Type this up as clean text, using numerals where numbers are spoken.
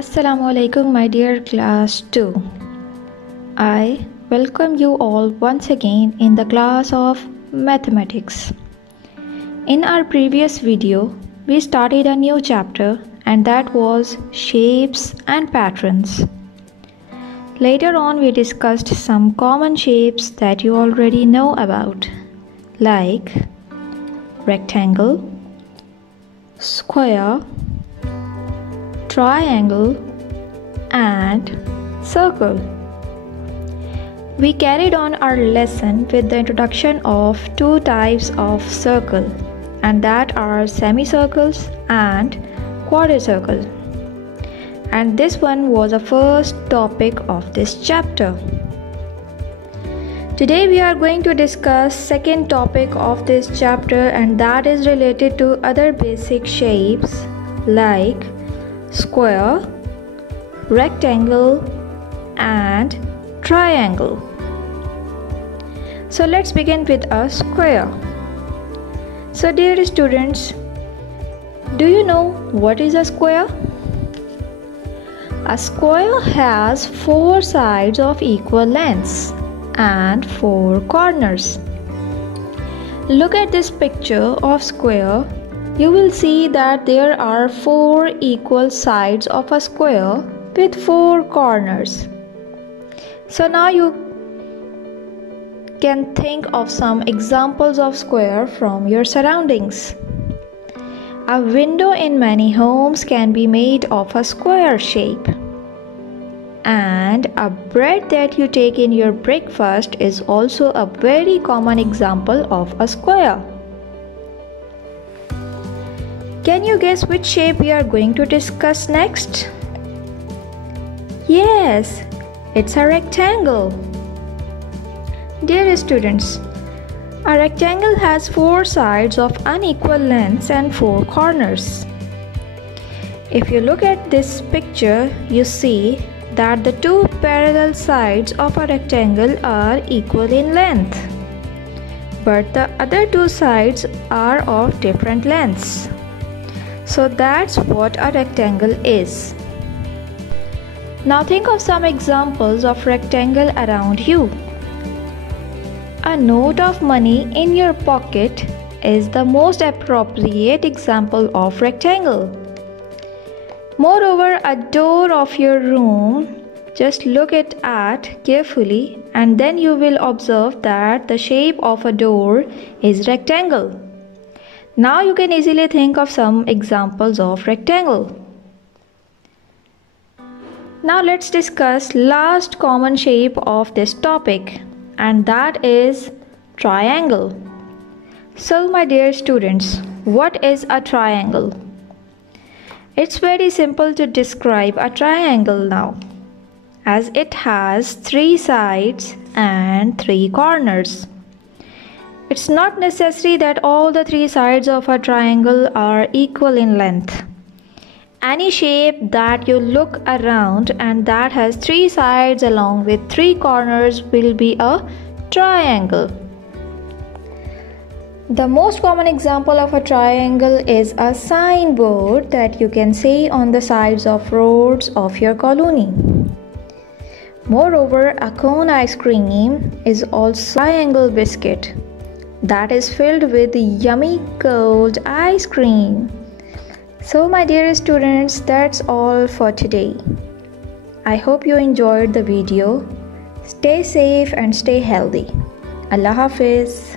Assalamu alaikum, my dear class 2. I welcome you all once again in the class of mathematics. In our previous video, we started a new chapter and that was shapes and patterns. Later on, we discussed some common shapes that you already know about, like rectangle, square, triangle, and circle. We carried on our lesson with the introduction of two types of circle, and that are semicircles and quarter-circle. And this one was the first topic of this chapter. Today we are going to discuss second topic of this chapter, and that is related to other basic shapes like square, rectangle, and triangle. So let's begin with a square. So dear students, do you know what is a square? A square has four sides of equal lengths and four corners. Look at this picture of square. You will see that there are four equal sides of a square with four corners. So now you can think of some examples of square from your surroundings. A window in many homes can be made of a square shape. And a bread that you take in your breakfast is also a very common example of a square. Can you guess which shape we are going to discuss next? Yes, it's a rectangle. Dear students, a rectangle has four sides of unequal lengths and four corners. If you look at this picture, you see that the two parallel sides of a rectangle are equal in length, but the other two sides are of different lengths. So that's what a rectangle is. Now think of some examples of rectangle around you. A note of money in your pocket is the most appropriate example of rectangle. Moreover, a door of your room, just look at it carefully and then you will observe that the shape of a door is rectangle. Now you can easily think of some examples of rectangle. Now let's discuss last common shape of this topic, and that is triangle. So my dear students, what is a triangle? It's very simple to describe a triangle now, as it has three sides and three corners. It's not necessary that all the three sides of a triangle are equal in length. Any shape that you look around and that has three sides along with three corners will be a triangle. The most common example of a triangle is a signboard that you can see on the sides of roads of your colony. Moreover, a cone ice cream is also a triangle biscuit that is filled with yummy cold ice cream. So my dear students, that's all for today. I hope you enjoyed the video. Stay safe and stay healthy. Allah Hafiz.